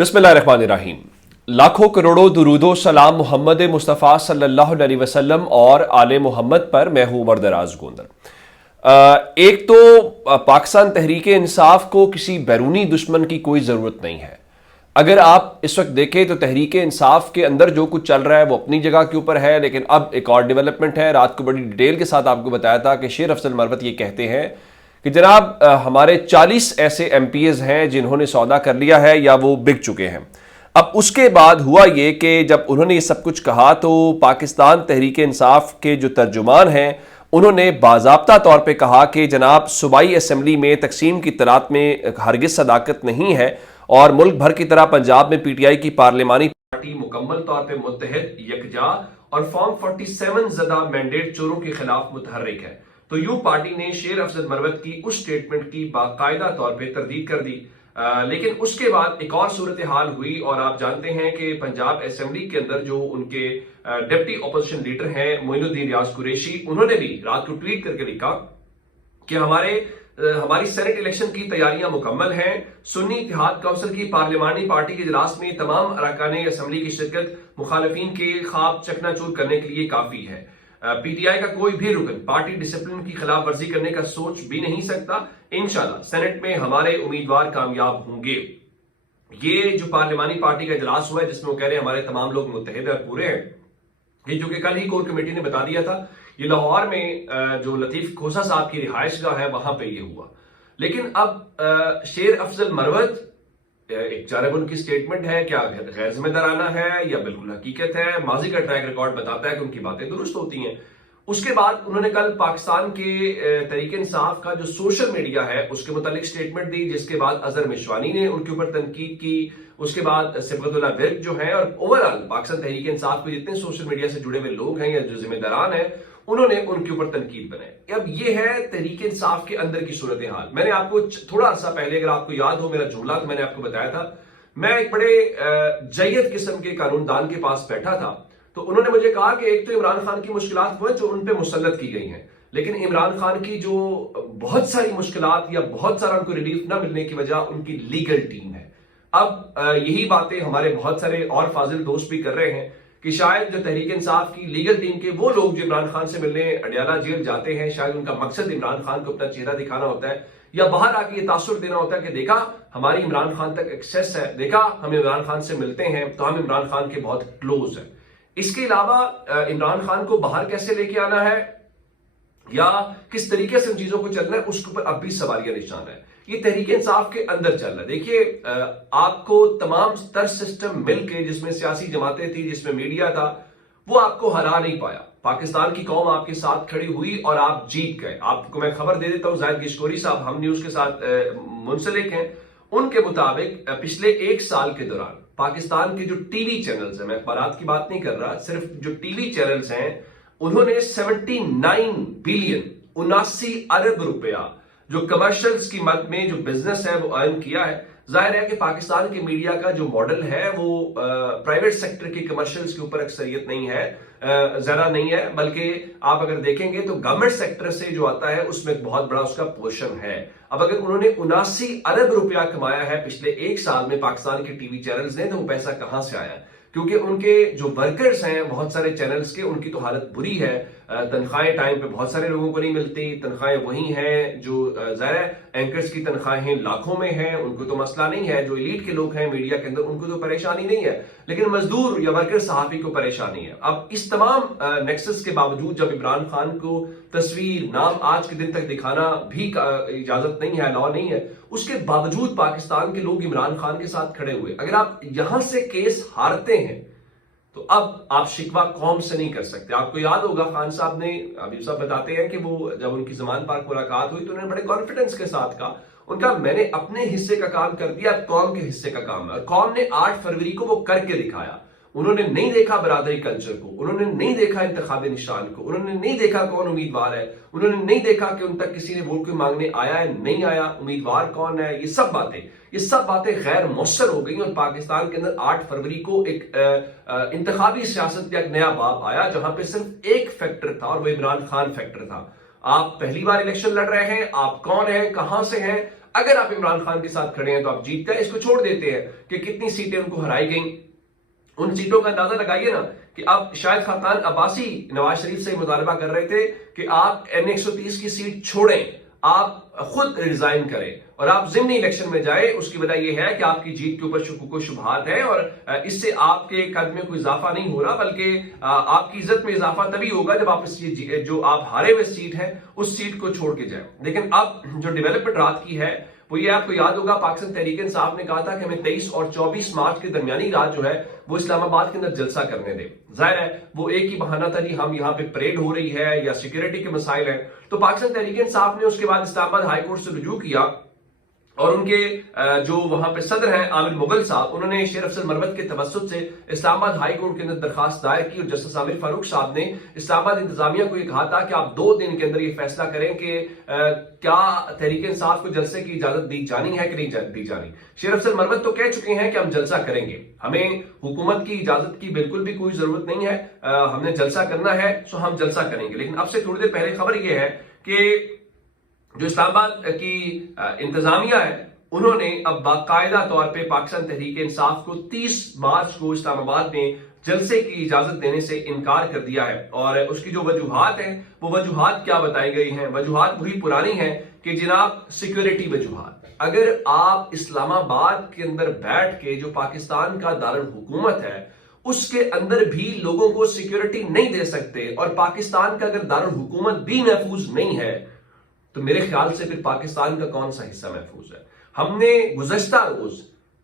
बिस्मिल्लाहिर्रहमानिर्रहीम। लाखों करोड़ों दुरूदो सलाम मोहम्मद मुस्तफ़ा सल्लल्लाहु अलैहि वसल्लम और आले मोहम्मद पर। मैं हूँ उमर दराज गोंदर। एक तो पाकिस्तान तहरीक इंसाफ को किसी बैरूनी दुश्मन की कोई ज़रूरत नहीं है। अगर आप इस वक्त देखें तो तहरीक इंसाफ के अंदर जो कुछ चल रहा है वो अपनी जगह के ऊपर है, लेकिन अब एक और डेवलपमेंट है। रात को बड़ी डिटेल के साथ आपको बताया था कि शेर अफजल मरवत ये कहते हैं कि जनाब हमारे 40 ऐसे MPs हैं जिन्होंने सौदा कर लिया है या वो बिक चुके हैं। अब उसके बाद हुआ ये कि जब उन्होंने ये सब कुछ कहा तो पाकिस्तान तहरीक इंसाफ के जो तर्जुमान हैं उन्होंने बाज़ाब्ता तौर पे कहा कि जनाब सूबाई असम्बली में तकसीम की इत्तलात में हरगिज़ सदाकत नहीं है और मुल्क भर की तरह पंजाब में PTI की पार्लिमानी पार्टी मुकम्मल तौर पर मुत्तहिद, यकजा और फॉर्म 47 ज़दा मैंडेट चोरों के खिलाफ मुतहर्रिक है। तो यूं पार्टी ने शेर अफजल मरवत की उस स्टेटमेंट की बाकायदा तौर पे तरदीद कर दी। लेकिन उसके बाद एक और सूरत हाल हुई और आप जानते हैं कि पंजाब असेंबली के अंदर जो उनके डिप्टी अपोजिशन लीडर हैं मोइनुद्दीन रियाज कुरैशी, उन्होंने भी रात को ट्वीट करके लिखा कि हमारी सेनेट इलेक्शन की तैयारियां मुकम्मल हैं। सुन्नी इत्तेहाद काउंसिल की पार्लिमानी पार्टी के इजलास में तमाम अरकान असेंबली की शिरकत मुखालिफिन के ख्वाब चकनाचूर करने के लिए काफी है। PTI का कोई भी रुकन पार्टी डिसिप्लिन की खिलाफ वर्जी करने का सोच भी नहीं सकता। इंशाल्लाह सेनेट में हमारे उम्मीदवार कामयाब होंगे। ये जो पार्लिमानी पार्टी का इजलास हुआ है जिसमें वो कह रहे हैं हमारे तमाम लोग मुत्तहिद और पूरे हैं, ये जो कि कल ही कोर कमेटी ने बता दिया था, ये लाहौर में जो लतीफ खोसा साहब की रिहाइशगाह है वहां पे ये हुआ। लेकिन अब शेर अफजल मरवत एक जानब उनकी स्टेटमेंट है, क्या गैर जिम्मेदाराना है या बिल्कुल हकीकत है? माजी का ट्रैक रिकॉर्ड बताता है कि उनकी बातें दुरुस्त होती हैं। उसके बाद उन्होंने कल पाकिस्तान के तहरीक इंसाफ का जो सोशल मीडिया है उसके मुतालिक स्टेटमेंट दी, जिसके बाद अजहर मिशवानी ने उनके ऊपर तनकीद की। उसके बाद सिबगतुल्लाह विर्क जो है और ओवरऑल पाकिस्तान तहरीक इंसाफ के जितने सोशल मीडिया से जुड़े हुए लोग हैं या जो जिम्मेदारान हैं उन्होंने उनके ऊपर तनकीद बनाई। अब ये है तहरीक इंसाफ के अंदर की सूरत हाल। मैंने आपको थोड़ा अर्सा पहले, अगर आपको याद हो मेरा जुमला, तो मैंने आपको बताया था मैं एक बड़े जय्यद किस्म के कानूनदान के पास बैठा था, तो उन्होंने मुझे कहा कि एक तो इमरान खान की मुश्किलात वो है जो उन पे मुसल्लत की गई हैं, लेकिन इमरान खान की जो बहुत सारी मुश्किलात या बहुत सारा उनको रिलीफ ना मिलने की वजह उनकी लीगल टीम है। अब यही बातें हमारे बहुत सारे और फाजिल दोस्त भी कर रहे हैं कि शायद जो तहरीक इंसाफ की लीगल टीम के वो लोग जो इमरान खान से मिलने अडियाला जेल जाते हैं, शायद उनका मकसद इमरान खान को अपना चेहरा दिखाना होता है या बाहर आके ये तासुर देना होता है कि देखा हमारी इमरान खान तक एक्सेस है, देखा हम इमरान खान से मिलते हैं तो हम इमरान खान के बहुत क्लोज हैं। इसके अलावा इमरान खान को बाहर कैसे लेके आना है या किस तरीके से उन चीजों को चलना है, उसके ऊपर अब भी सवालिया निशान है। ये तहरीक इंसाफ के अंदर चल रहा है। देखिए, आपको तमाम स्तर सिस्टम मिलके, जिसमें सियासी जमातें थी, जिसमें मीडिया था, वो आपको हरा नहीं पाया। पाकिस्तान की कौम आपके साथ खड़ी हुई और आप जीत गए। आपको मैं खबर दे देता हूं, जाहिद गिशकोरी साहब हम न्यूज के साथ मुंसलिक हैं, उनके मुताबिक पिछले एक साल के दौरान पाकिस्तान के जो टीवी चैनल्स हैं, मैं अखबारात की बात नहीं कर रहा, सिर्फ जो टीवी चैनल्स हैं, उन्होंने 79 बिलियन 79 अरब रुपया जो कमर्शियल्स की मद में जो बिजनेस है वो अर्न किया है। जाहिर है कि पाकिस्तान के मीडिया का जो मॉडल है वो प्राइवेट सेक्टर के कमर्शियल्स के ऊपर अक्सरियत नहीं है, ज्यादा नहीं है, बल्कि आप अगर देखेंगे तो गवर्नमेंट सेक्टर से जो आता है उसमें एक बहुत बड़ा उसका पोर्शन है। अब अगर उन्होंने 79 अरब रुपया कमाया है पिछले एक साल में पाकिस्तान के टीवी चैनल्स ने, तो वो पैसा कहां से आया? क्योंकि उनके जो वर्कर्स हैं बहुत सारे चैनल्स के, उनकी तो हालत बुरी है। तनख्वाहें टाइम पे बहुत सारे लोगों को नहीं मिलती। तनख्वाहें वही हैं जो ज़ाहिर है एंकर्स की तनख्वाहें लाखों में हैं, उनको तो मसला नहीं है। जो एलीट के लोग हैं मीडिया के अंदर उनको तो परेशानी नहीं है, लेकिन मजदूर या वर्कर सहाफी को परेशानी है। अब इस तमाम नेक्सस के बावजूद जब इमरान खान को तस्वीर नाम आज के दिन तक दिखाना भी इजाजत नहीं है, लॉ नहीं है, उसके बावजूद पाकिस्तान के लोग इमरान खान के साथ खड़े हुए। अगर आप यहां से केस हारते हैं तो अब आप शिकवा कौम से नहीं कर सकते। आपको याद होगा खान साहब ने, अभी साहब बताते हैं कि वो जब उनकी जमान पार्क मुलाकात हुई तो उन्होंने बड़े कॉन्फिडेंस के साथ कहा, उनका मैंने अपने हिस्से का काम कर दिया, कौम के हिस्से का काम है। और कौम ने 8 फरवरी को वो करके दिखाया। उन्होंने नहीं देखा बरादरी कल्चर को, उन्होंने नहीं देखा इंतखाबी निशान को, उन्होंने नहीं देखा कौन उम्मीदवार है, उन्होंने नहीं देखा कि उन तक किसी ने वोट को मांगने आया है नहीं आया, उम्मीदवार कौन है। ये सब बातें गैर मौसर हो गई और पाकिस्तान के अंदर 8 फरवरी को एक इंतखाबी सियासत का एक नया बाब आया जहां पे सिर्फ एक फैक्टर था और वो इमरान खान फैक्टर था। आप पहली बार इलेक्शन लड़ रहे हैं, आप कौन हैं, कहां से हैं, اگر آپ عمران خان کے ساتھ کھڑے ہیں تو آپ جیت گئے. اس کو چھوڑ دیتے ہیں کہ کتنی سیٹیں ان کو ہرائی گئیں. ان سیٹوں کا اندازہ لگائیے نا کہ اب شاید خاقان عباسی نواز شریف سے مطالبہ کر رہے تھے کہ آپ N130 کی سیٹ چھوڑیں, آپ خود ریزائن کریں اور آپ ضمنی الیکشن میں جائیں. اس کی وجہ یہ ہے کہ آپ کی جیت کے اوپر شکوک و شبہات ہیں اور اس سے آپ کے قد میں کوئی اضافہ نہیں ہو رہا, بلکہ آپ کی عزت میں اضافہ تبھی ہوگا جب آپ جو آپ ہارے ہوئے سیٹ ہے اس سیٹ کو چھوڑ کے جائیں. لیکن اب جو ڈیولپمنٹ رات کی ہے وہ یہ آپ کو یاد ہوگا, پاکستان تحریک انصاف نے کہا تھا کہ ہمیں 23 اور 24 مارچ کے درمیانی رات جو ہے وہ اسلام آباد کے اندر جلسہ کرنے دیں. ظاہر ہے وہ ایک ہی بہانہ تھا جی ہم یہاں پہ پریڈ ہو رہی ہے یا سیکیورٹی کے مسائل ہیں. تو پاکستان تحریک انصاف نے اس کے بعد اسلام آباد ہائی کورٹ سے رجوع کیا اور ان کے جو وہاں پہ صدر ہیں عامر مغل صاحب, انہوں نے شیر افضل مروت کے توسط سے اسلام آباد ہائی کورٹ کے اندر درخواست دائر کی اور جسٹس عامر فاروق صاحب نے اسلام آباد انتظامیہ کو یہ کہا تھا کہ آپ 2 دن کے اندر یہ فیصلہ کریں کہ کیا تحریک انصاف کو جلسے کی اجازت دی جانی ہے کہ نہیں دی جانی. شیر افضل مروت تو کہہ چکے ہیں کہ ہم جلسہ کریں گے, ہمیں حکومت کی اجازت کی بالکل بھی کوئی ضرورت نہیں ہے, ہم نے جلسہ کرنا ہے سو ہم جلسہ کریں گے. لیکن اب سے تھوڑی دیر پہلے خبر یہ ہے کہ جو اسلام آباد کی انتظامیہ ہے انہوں نے اب باقاعدہ طور پہ پاکستان تحریک انصاف کو 30 مارچ کو اسلام آباد میں جلسے کی اجازت دینے سے انکار کر دیا ہے. اور اس کی جو وجوہات ہیں وہ وجوہات کیا بتائی گئی ہیں, وجوہات وہی پرانی ہیں کہ جناب سیکیورٹی وجوہات. اگر آپ اسلام آباد کے اندر بیٹھ کے جو پاکستان کا دارالحکومت ہے اس کے اندر بھی لوگوں کو سیکیورٹی نہیں دے سکتے اور پاکستان کا اگر دارالحکومت بھی محفوظ نہیں ہے تو میرے خیال سے پھر پاکستان کا کون سا حصہ محفوظ ہے. ہم نے گزشتہ روز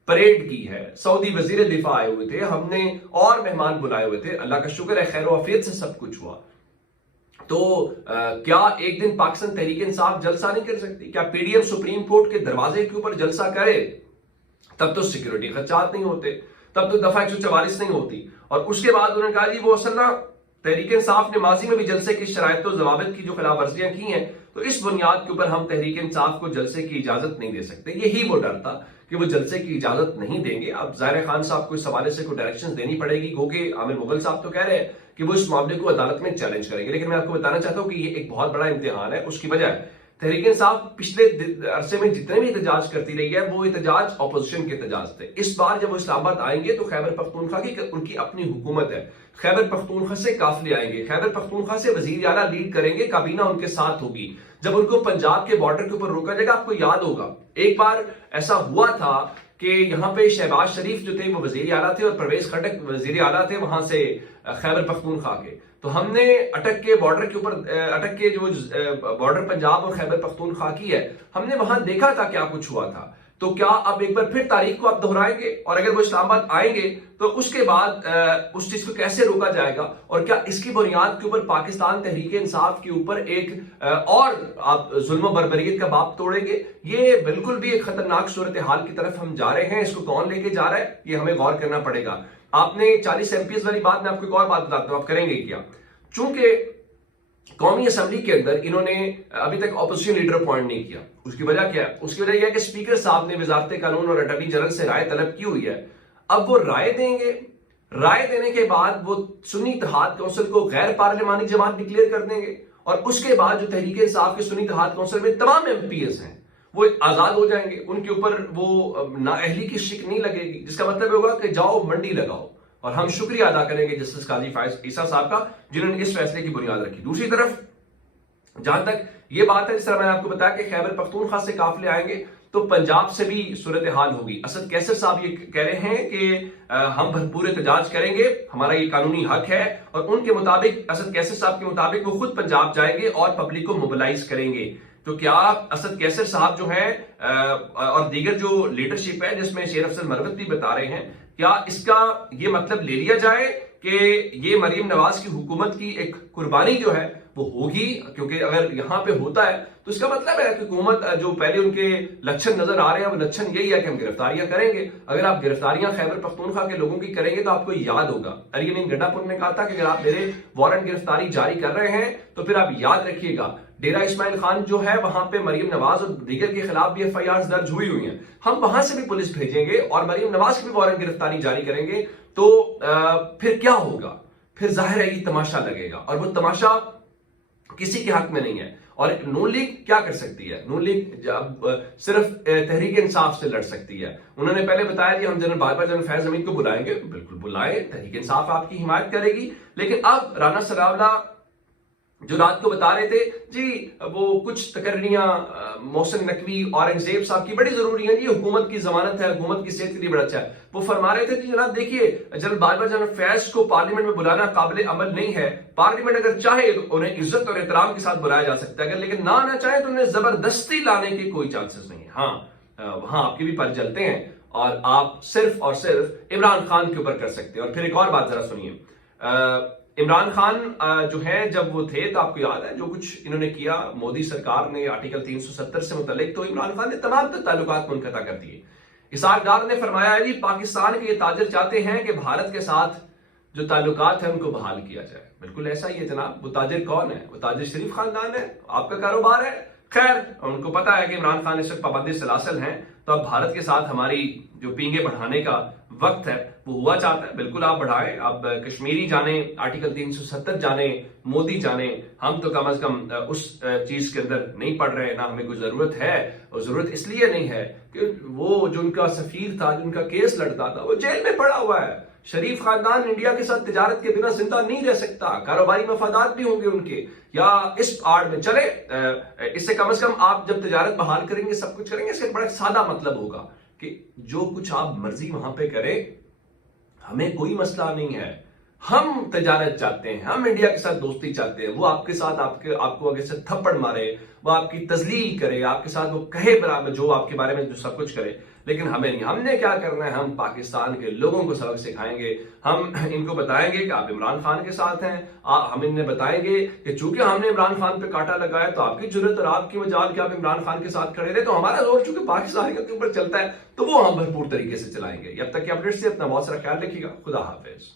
پریڈ کی ہے, سعودی وزیر دفاع آئے ہوئے تھے, ہم نے اور مہمان بلائے ہوئے تھے, اللہ کا شکر ہے خیر و عافیت سے سب کچھ ہوا. تو کیا ایک دن پاکستان تحریک انصاف جلسہ نہیں کر سکتی؟ کیا P D M supreme court کے دروازے کے اوپر جلسہ کرے؟ تب تو سیکیورٹی خدشات نہیں ہوتے, تب تو دفعہ 144 نہیں ہوتی. اور اس کے بعد انہوں نے کہا جی وہ اصل نہ تحریک انصاف نے ماضی میں بھی جلسے کی شرائط و ضوابط کی جو خلاف ورزیاں کی ہیں تو اس بنیاد کے اوپر ہم تحریک انصاف کو جلسے کی اجازت نہیں دے سکتے. یہی وہ ڈر تھا کہ وہ جلسے کی اجازت نہیں دیں گے. اب ظاہر خان صاحب کو اس حوالے سے کوئی ڈائریکشن دینی پڑے گی, کیونکہ عامر مغل صاحب تو کہہ رہے ہیں کہ وہ اس معاملے کو عدالت میں چیلنج کریں گے. لیکن میں آپ کو بتانا چاہتا ہوں کہ یہ ایک بہت بڑا امتحان ہے. اس کی وجہ ہے تحریک انصاف پچھلے عرصے میں جتنے بھی احتجاج کرتی رہی ہے وہ احتجاج اپوزیشن کے احتجاج تھے. اس بار جب وہ اسلام آباد آئیں گے تو خیبر پختونخوا کی ان کی اپنی حکومت ہے, خیبر پختونخوا سے قافلے آئیں گے, خیبر پختونخوا سے وزیر اعلیٰ لیڈ کریں گے, کابینہ ان کے ساتھ ہوگی. جب ان کو پنجاب کے بارڈر کے اوپر روکا جائے گا, آپ کو یاد ہوگا ایک بار ایسا ہوا تھا کہ یہاں پہ شہباز شریف جو تھے وہ وزیر اعلیٰ تھے اور پرویز خٹک وزیر اعلیٰ تھے وہاں سے خیبر پختونخوا کے. تو ہم نے اٹک کے بارڈر کے اوپر, اٹک کے جو بارڈر پنجاب اور خیبر پختونخوا کی ہے, ہم نے وہاں دیکھا تھا کیا کچھ ہوا تھا. تو کیا اب ایک بار پھر تاریخ کو آپ دہرائیں گے؟ اور اگر وہ اسلام آباد آئیں گے تو اس کے بعد اس چیز کو کیسے روکا جائے گا؟ اور کیا اس کی بنیاد کے اوپر پاکستان تحریک انصاف کے اوپر ایک اور آپ ظلم و بربریت کا باب توڑیں گے؟ یہ بالکل بھی ایک خطرناک صورتحال کی طرف ہم جا رہے ہیں. اس کو کون لے کے جا رہا ہے یہ ہمیں غور کرنا پڑے گا. آپ نے 40 MPs والی بات, میں آپ کو ایک اور بات بتاتا ہوں, آپ کریں گے کیا؟ چونکہ قومی اسمبلی کے اندر انہوں نے ابھی تک اپوزیشن لیڈر اپوائنٹ نہیں کیا. اس کی وجہ کیا ہے؟ اس کی وجہ یہ ہے کہ اسپیکر صاحب نے وزارت قانون اور اٹارنی جنرل سے رائے طلب کی ہوئی ہے. اب وہ رائے دیں گے, رائے دینے کے بعد وہ سنی اتحاد کونسل کو غیر پارلیمانی جماعت ڈکلیئر کر دیں گے اور اس کے بعد جو تحریک انصاف کے سنی اتحاد کونسل میں تمام MPs ہیں وہ آزاد ہو جائیں گے. ان کے اوپر وہ نااہلی کی شک نہیں لگے گی, جس کا مطلب ہوگا کہ جاؤ منڈی لگاؤ. اور ہم شکریہ ادا کریں گے جسٹس قاضی فائز عیسیٰ صاحب کا جنہوں نے اس فیصلے کی بنیاد رکھی. دوسری طرف جہاں تک یہ بات ہے, جس طرح میں نے آپ کو بتایا کہ خیبر پختونخوا سے قافلے آئیں گے تو پنجاب سے بھی صورتحال ہوگی. اسد کیسر صاحب یہ کہہ رہے ہیں کہ ہم بھرپور احتجاج کریں گے, ہمارا یہ قانونی حق ہے. اور ان کے مطابق, اسد کیسر صاحب کے مطابق, وہ خود پنجاب جائیں گے اور پبلک کو موبلائز کریں گے. تو کیا اسد کیسر صاحب جو ہیں اور دیگر جو لیڈرشپ ہے جس میں شیر افضل مروت بھی بتا رہے ہیں, کیا اس کا یہ مطلب لے لیا جائے کہ یہ مریم نواز کی حکومت کی ایک قربانی جو ہے وہ ہوگی؟ کیونکہ اگر یہاں پہ ہوتا ہے تو اس کا مطلب ہے کہ حکومت جو پہلے ان کے لچھن نظر آ رہے ہیں وہ لچھن یہی ہے کہ ہم گرفتاریاں کریں گے. اگر آپ گرفتاریاں خیبر پختونخوا کے لوگوں کی کریں گے تو آپ کو یاد ہوگا ارین امین گڈا پور نے کہا تھا کہ اگر آپ میرے وارنٹ گرفتاری جاری کر رہے ہیں تو پھر آپ یاد رکھیے گا ڈیرہ اسماعیل خان جو ہے وہاں پہ مریم نواز اور دیگر کے خلاف بھی FIRs درج ہوئی ہیں, ہم وہاں سے بھی پولیس بھیجیں گے اور مریم نواز کی بھی وارنٹ گرفتاری جاری کریں گے. تو پھر کیا ہوگا؟ پھر ظاہر ہے یہ تماشا لگے گا, اور وہ تماشا किसी के हक में नहीं है। और नून लीग क्या कर सकती है? नून लीग सिर्फ तहरीक इंसाफ से लड़ सकती है। उन्होंने पहले बताया कि हम जनरल बाजवा, जनरल फैज अमीन को बुलाएंगे। बिल्कुल बुलाएं, तहरीक इंसाफ आपकी हिमायत करेगी। लेकिन अब राना सनाउल्लाह जो रात को बता रहे थे जी वो कुछ तकर्रियां मोहसिन नकवी, औरंगजेब साहब की बड़ी जरूरी है, ये हुकूमत की जमानत है, हुकूमत की सेहत के लिए बड़ा अच्छा है। वो फरमा रहे थे कि जनाब देखिए, जनरल बाजवा, जनरल फैज को पार्लियामेंट में बुलाना काबिल अमल नहीं है। पार्लियामेंट अगर चाहे तो उन्हें इज्जत और एहतराम के साथ बुलाया जा सकता है, लेकिन ना चाहे तो उन्हें जबरदस्ती लाने के कोई चांसेस नहीं है। हाँ, वहां आपके भी पर जलते हैं और आप सिर्फ और सिर्फ इमरान खान के ऊपर कर सकते हैं। और फिर एक और बात जरा सुनिए, इमरान खान जो है जब वो थे तो आपको याद है जो कुछ इन्होंने किया, मोदी सरकार ने आर्टिकल 370 से मुतल्लिक, तो इमरान खान ने तमाम ताल्लुकात मुनक़ता कर दिए। इसाक डार ने फरमाया है जी पाकिस्तान के ये ताजिर चाहते हैं कि भारत के साथ जो ताल्लुकात है उनको बहाल किया जाए। बिल्कुल ऐसा ही है जनाब। वो ताजिर कौन है? वो ताजिर शरीफ खानदान है, आपका कारोबार है। खैर, उनको पता है कि इमरान खान इस वक्त पाबंदी सलासल हैं, तो अब भारत के साथ हमारी जो पींगे बढ़ाने का वक्त है वो हुआ चाहता है। बिल्कुल आप बढ़ाएं, अब कश्मीरी जाने, आर्टिकल 370 जाने, मोदी जाने, हम तो कम से कम उस चीज के अंदर नहीं पड़ रहे, ना हमें कोई जरूरत है। और जरूरत इसलिए नहीं है कि वो जो उनका सफीर था, जो उनका केस लड़ता था, वो जेल में पड़ा हुआ है। शरीफ खानदान इंडिया के साथ तिजारत के बिना जिंदा नहीं रह सकता, कारोबारी मफादात भी होंगे उनके, या इस आड़ में चले। इससे कम से कम आप जब तिजारत बहाल करेंगे, सब कुछ करेंगे, इसका बड़ा सादा मतलब होगा कि जो कुछ आप मर्जी वहां पे करें, हमें कोई मसला नहीं है। हम तिजारत चाहते हैं, हम इंडिया के साथ दोस्ती चाहते हैं। वो आपके साथ आपको अगर से थप्पड़ मारे, वो आपकी तजलील करे, आपके साथ वो कहे बराबर जो आपके बारे में जो सब कुछ करे, लेकिन हमें नहीं। हमने क्या करना है? हम पाकिस्तान के लोगों को सबक सिखाएंगे। हम इनको बताएंगे कि आप इमरान खान के साथ हैं। हम इन्हें बताएंगे कि चूंकि हमने इमरान खान पे कांटा लगाया तो आपकी जरूरत और आपकी मजाल कि आप इमरान खान के साथ खड़े रहे, तो हमारा जोर चूंकि पाकिस्तान के ऊपर चलता है तो वो हम भरपूर तरीके से चलाएंगे। अब तक के अपडेट से अपना बहुत सारा ख्याल रखिएगा। खुदा हाफिज।